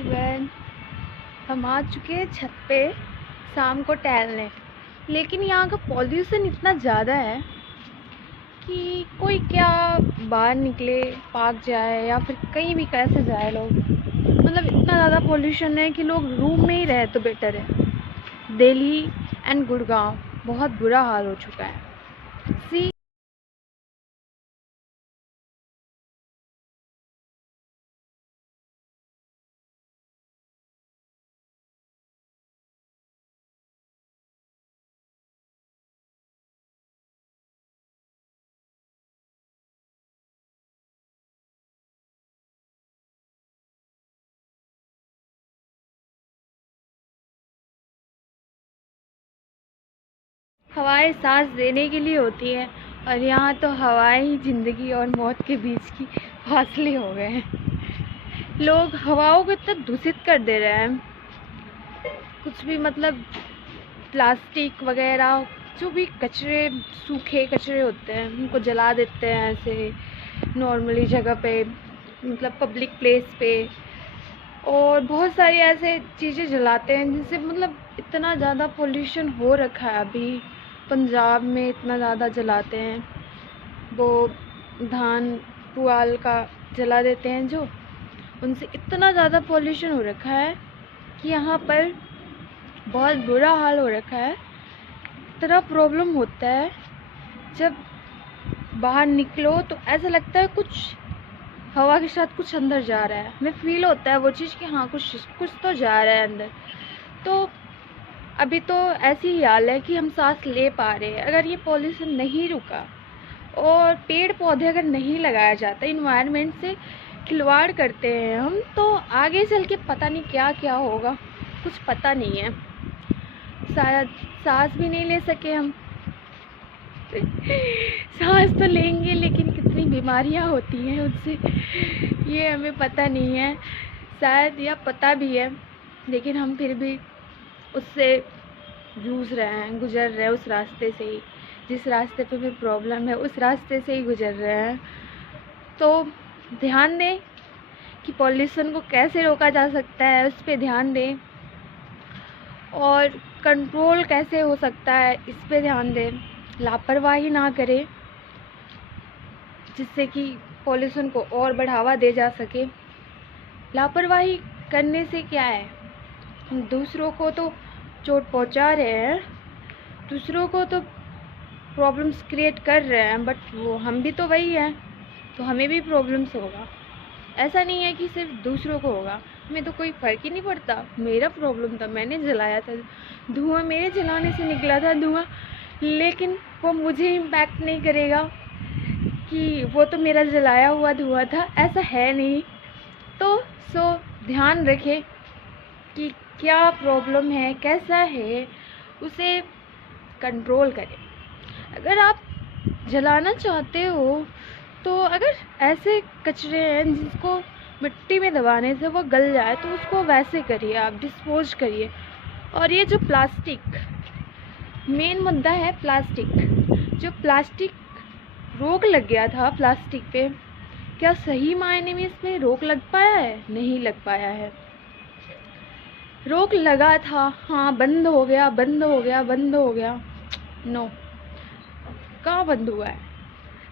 Everyone, हम आ चुके हैं छत पे शाम को टहलने। लेकिन यहाँ का पॉल्यूशन इतना ज़्यादा है कि कोई क्या बाहर निकले, पार्क जाए या फिर कहीं भी कैसे जाए लोग। मतलब इतना ज़्यादा पॉल्यूशन है कि लोग रूम में ही रहे तो बेटर है। दिल्ली एंड गुड़गांव बहुत बुरा हाल हो चुका है। सी हवाएं सांस देने के लिए होती हैं और यहाँ तो हवाएं ही ज़िंदगी और मौत के बीच की फासले हो गए हैं। लोग हवाओं को इतना दूषित कर दे रहे हैं। कुछ भी मतलब प्लास्टिक वगैरह जो भी कचरे, सूखे कचरे होते हैं उनको जला देते हैं ऐसे नॉर्मली जगह पे, मतलब पब्लिक प्लेस पे। और बहुत सारी ऐसे चीज़ें जलाते हैं जिनसे मतलब इतना ज़्यादा पोल्यूशन हो रखा है। अभी पंजाब में इतना ज़्यादा जलाते हैं, वो धान पुआल का जला देते हैं जो, उनसे इतना ज़्यादा पोल्यूशन हो रखा है कि यहाँ पर बहुत बुरा हाल हो रखा है। इतना प्रॉब्लम होता है, जब बाहर निकलो तो ऐसा लगता है कुछ हवा के साथ कुछ अंदर जा रहा है। हमें फील होता है वो चीज़ कि हाँ कुछ तो जा रहा है अंदर। तो अभी तो ऐसी ही हाल है कि हम सांस ले पा रहे हैं। अगर ये पॉल्यूशन नहीं रुका और पेड़ पौधे अगर नहीं लगाया जाता, इन्वायरमेंट से खिलवाड़ करते हैं हम, तो आगे चल के पता नहीं क्या क्या होगा, कुछ पता नहीं है। शायद सांस भी नहीं ले सके हम। सांस तो लेंगे लेकिन कितनी बीमारियां होती हैं उससे, ये हमें पता नहीं है। शायद या पता भी है लेकिन हम फिर भी उससे जूझ रहे हैं, गुजर रहे हैं उस रास्ते से ही। जिस रास्ते पे भी प्रॉब्लम है उस रास्ते से ही गुजर रहे हैं। तो ध्यान दें कि पॉल्यूशन को कैसे रोका जा सकता है, उस पर ध्यान दें। और कंट्रोल कैसे हो सकता है इस पे ध्यान दें। लापरवाही ना करें जिससे कि पॉल्यूशन को और बढ़ावा दे जा सके। लापरवाही करने से क्या है, हम दूसरों को तो चोट पहुंचा रहे हैं, दूसरों को तो प्रॉब्लम्स क्रिएट कर रहे हैं, बट वो हम भी तो वही हैं, तो हमें भी प्रॉब्लम्स होगा। ऐसा नहीं है कि सिर्फ दूसरों को होगा, हमें तो कोई फ़र्क ही नहीं पड़ता। मेरा प्रॉब्लम था, मैंने जलाया था, धुआं मेरे जलाने से निकला था धुआं, लेकिन वो मुझे इम्पैक्ट नहीं करेगा कि वो तो मेरा जलाया हुआ धुआं था। ऐसा है नहीं। तो ध्यान रखें कि क्या प्रॉब्लम है, कैसा है, उसे कंट्रोल करें। अगर आप जलाना चाहते हो तो अगर ऐसे कचरे हैं जिसको मिट्टी में दबाने से वो गल जाए तो उसको वैसे करिए, आप डिस्पोज करिए। और ये जो प्लास्टिक, मेन मुद्दा है प्लास्टिक। जो प्लास्टिक रोक लग गया था प्लास्टिक पे, क्या सही मायने में इसमें रोक लग पाया है? नहीं लग पाया है। रोक लगा था, हाँ, बंद हो गया, बंद हो गया, बंद हो गया, नो, कहाँ बंद हुआ है?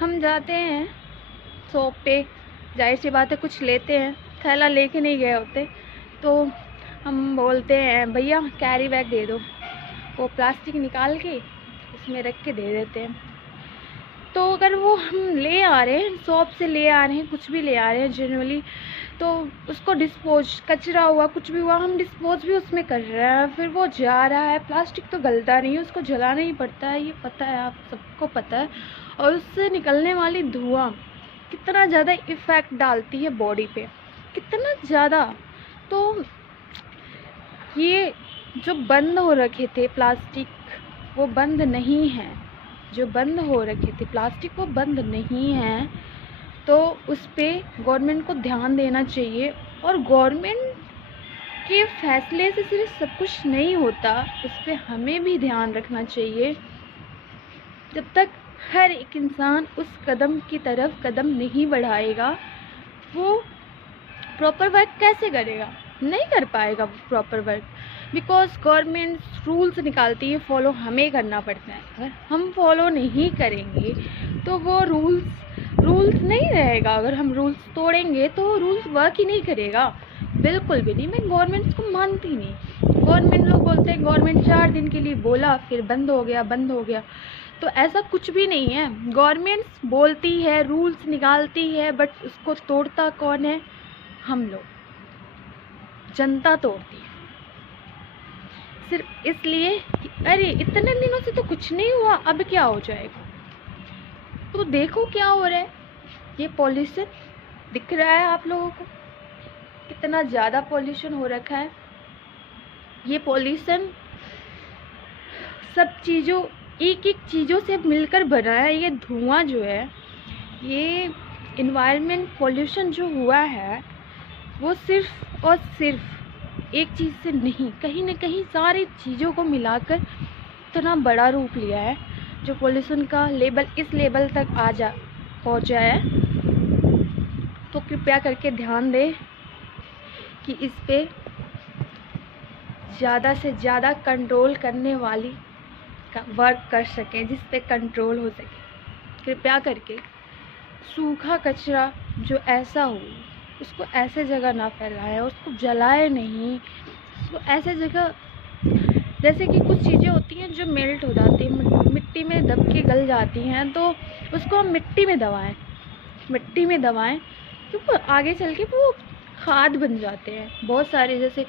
हम जाते हैं शॉप पे, जाहिर सी बात है कुछ लेते हैं, थैला लेके नहीं गए होते, तो हम बोलते हैं भैया कैरी बैग दे दो, वो प्लास्टिक निकाल के उसमें रख के दे देते हैं। तो अगर वो हम ले आ रहे हैं, शॉप से ले आ रहे हैं, कुछ भी ले आ रहे हैं जनरली, तो उसको डिस्पोज, कचरा हुआ कुछ भी हुआ, हम डिस्पोज भी उसमें कर रहे हैं, फिर वो जा रहा है। प्लास्टिक तो गलता नहीं है, उसको जलाना ही पड़ता है, ये पता है, आप सबको पता है। और उससे निकलने वाली धुआं कितना ज़्यादा इफ़ेक्ट डालती है बॉडी पे, कितना ज़्यादा। तो ये जो बंद हो रखे थे प्लास्टिक, वो बंद नहीं है। जो बंद हो रखे थे प्लास्टिक वो बंद नहीं है, तो उस पर गवर्नमेंट को ध्यान देना चाहिए। और गवर्नमेंट के फैसले से सिर्फ सब कुछ नहीं होता, उस पर हमें भी ध्यान रखना चाहिए। जब तक हर एक इंसान उस कदम की तरफ कदम नहीं बढ़ाएगा, वो प्रॉपर वर्क कैसे करेगा? नहीं कर पाएगा proper work, because government rules निकालती है, फॉलो हमें करना पड़ता है। अगर हम फॉलो नहीं करेंगे तो वो रूल्स नहीं रहेगा। अगर हम रूल्स तोड़ेंगे तो रूल्स वर्क ही नहीं करेगा, बिल्कुल भी नहीं। मैं गवर्नमेंट को मानती नहीं। गवर्नमेंट लोग बोलते हैं गवर्नमेंट 4 दिन के लिए बोला फिर बंद हो गया, तो ऐसा कुछ भी नहीं है। गवर्नमेंट बोलती है, रूल्स निकालती है, बट उसको तोड़ता कौन है? हम लोग, जनता तोड़ती है। सिर्फ इसलिए कि अरे इतने दिनों से तो कुछ नहीं हुआ, अब क्या हो जाएगा। तो देखो क्या हो रहा है, ये पॉल्यूशन दिख रहा है आप लोगों को, कितना ज़्यादा पॉल्यूशन हो रखा है। ये पॉल्यूशन सब चीज़ों, एक एक चीज़ों से मिलकर बना है। ये धुआं जो है, ये इन्वायरमेंट पॉल्यूशन जो हुआ है, वो सिर्फ और सिर्फ एक चीज़ से नहीं, कहीं ना कहीं सारी चीज़ों को मिलाकर इतना बड़ा रूप लिया है, जो पॉल्यूशन का लेवल इस लेवल तक पहुंचा है। तो कृपया करके ध्यान दें कि इस पे ज़्यादा से ज़्यादा कंट्रोल करने वाली का वर्क कर सकें, जिस पे कंट्रोल हो सके। कृपया करके सूखा कचरा जो ऐसा हो उसको ऐसे जगह ना फैलाएं, उसको जलाए नहीं, उसको ऐसे जगह, जैसे कि कुछ चीज़ें होती हैं जो मेल्ट हो जाती हैं, मिट्टी में दब के गल जाती हैं, तो उसको हम मिट्टी में दबाएं, क्योंकि आगे चल के वो खाद बन जाते हैं। बहुत सारे जैसे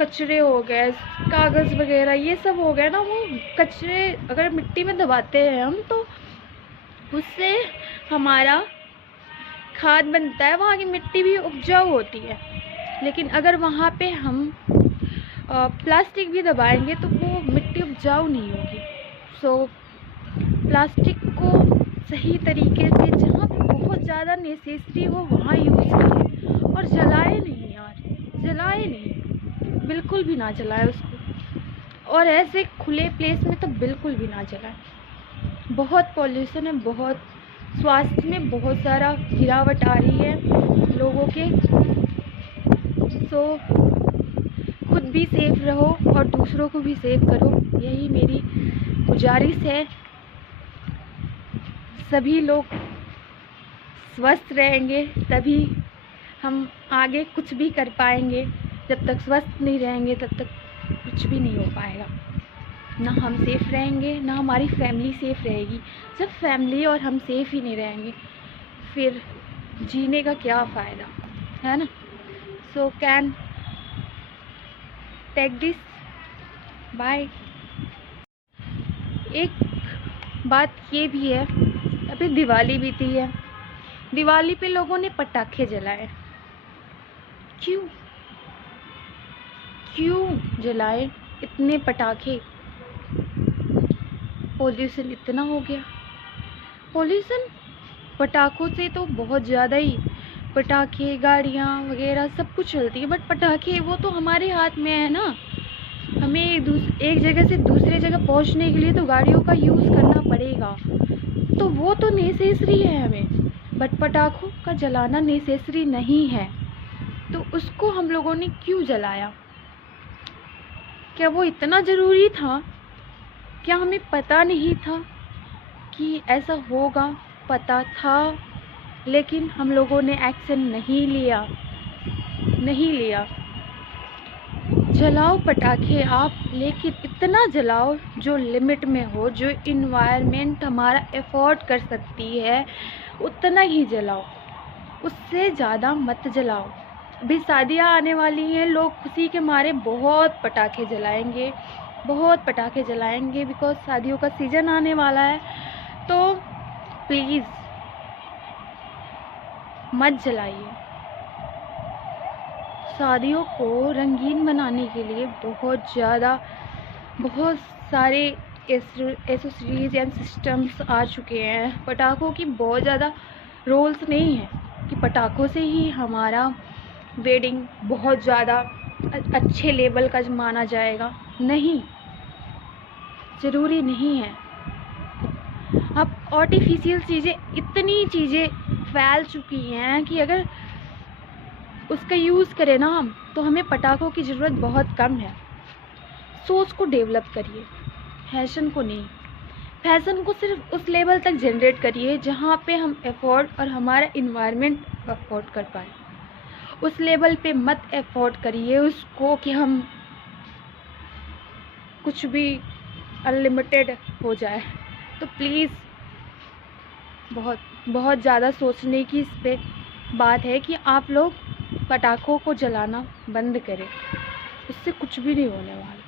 कचरे हो गए, कागज़ वगैरह, ये सब हो गए ना, वो कचरे अगर मिट्टी में दबाते हैं हम, तो उससे हमारा खाद बनता है, वहाँ की मिट्टी भी उपजाऊ होती है। लेकिन अगर वहाँ पे हम प्लास्टिक भी दबाएंगे तो वो मिट्टी उपजाऊ नहीं होगी। सो प्लास्टिक को सही तरीके से, जहाँ पे बहुत ज़्यादा नेसेसरी हो वहाँ यूज़ करें, और जलाए नहीं यार, जलाए नहीं, बिल्कुल भी ना जलाए उसको। और ऐसे खुले प्लेस में तो बिल्कुल भी ना जलाए। बहुत पॉल्यूशन है, बहुत स्वास्थ्य में बहुत सारा गिरावट आ रही है लोगों के। सो खुद भी सेफ रहो और दूसरों को भी सेफ करो, यही मेरी गुजारिश है। सभी लोग स्वस्थ रहेंगे तभी हम आगे कुछ भी कर पाएंगे। जब तक स्वस्थ नहीं रहेंगे तब तक कुछ भी नहीं हो पाएगा। ना हम सेफ रहेंगे, ना हमारी फैमिली सेफ रहेगी। जब फैमिली और हम सेफ ही नहीं रहेंगे फिर जीने का क्या फ़ायदा, है ना। So can take this by. एक बात ये भी है, अभी दिवाली बीती है, दिवाली पे लोगों ने पटाखे जलाए। क्यों जलाए इतने पटाखे? पॉल्यूशन इतना हो गया। पॉल्यूशन पटाखों से तो बहुत ज़्यादा ही, पटाखे, गाड़ियाँ वगैरह सब कुछ चलती है, बट पटाखे वो तो हमारे हाथ में है ना। हमें एक जगह से दूसरे जगह पहुंचने के लिए तो गाड़ियों का यूज़ करना पड़ेगा, तो वो तो नेसेसरी है हमें, बट पटाखों का जलाना नेसेसरी नहीं है। तो उसको हम लोगों ने क्यों जलाया? क्या वो इतना ज़रूरी था? क्या हमें पता नहीं था कि ऐसा होगा? पता था, लेकिन हम लोगों ने एक्शन नहीं लिया। जलाओ पटाखे आप, लेकिन इतना जलाओ जो लिमिट में हो, जो इन्वायरमेंट हमारा अफोर्ड कर सकती है उतना ही जलाओ, उससे ज़्यादा मत जलाओ। अभी शादियाँ आने वाली हैं, लोग खुशी के मारे बहुत पटाखे जलाएंगे, बिकॉज शादियों का सीज़न आने वाला है। तो प्लीज़ मत जलाइए। शादियों को रंगीन बनाने के लिए बहुत सारे एसेसरीज एंड सिस्टम्स आ चुके हैं। पटाखों की बहुत ज़्यादा रोल्स नहीं है कि पटाखों से ही हमारा वेडिंग बहुत ज़्यादा अच्छे लेवल का माना जाएगा। नहीं, ज़रूरी नहीं है। अब आर्टिफिशियल चीज़ें, इतनी चीज़ें फैल चुकी हैं कि अगर उसका यूज़ करें ना हम, तो हमें पटाखों की ज़रूरत बहुत कम है। सोच को डेवलप करिए, फैशन को नहीं। फैशन को सिर्फ उस लेवल तक जनरेट करिए जहाँ पे हम अफोर्ड और हमारा इन्वायरमेंट अफोर्ड कर पाए। उस लेवल पे मत अफोर्ड करिए उसको कि हम कुछ भी अनलिमिटेड हो जाए। तो प्लीज़ बहुत बहुत ज़्यादा सोचने की इस पे बात है कि आप लोग पटाखों को जलाना बंद करें, उससे कुछ भी नहीं होने वाला।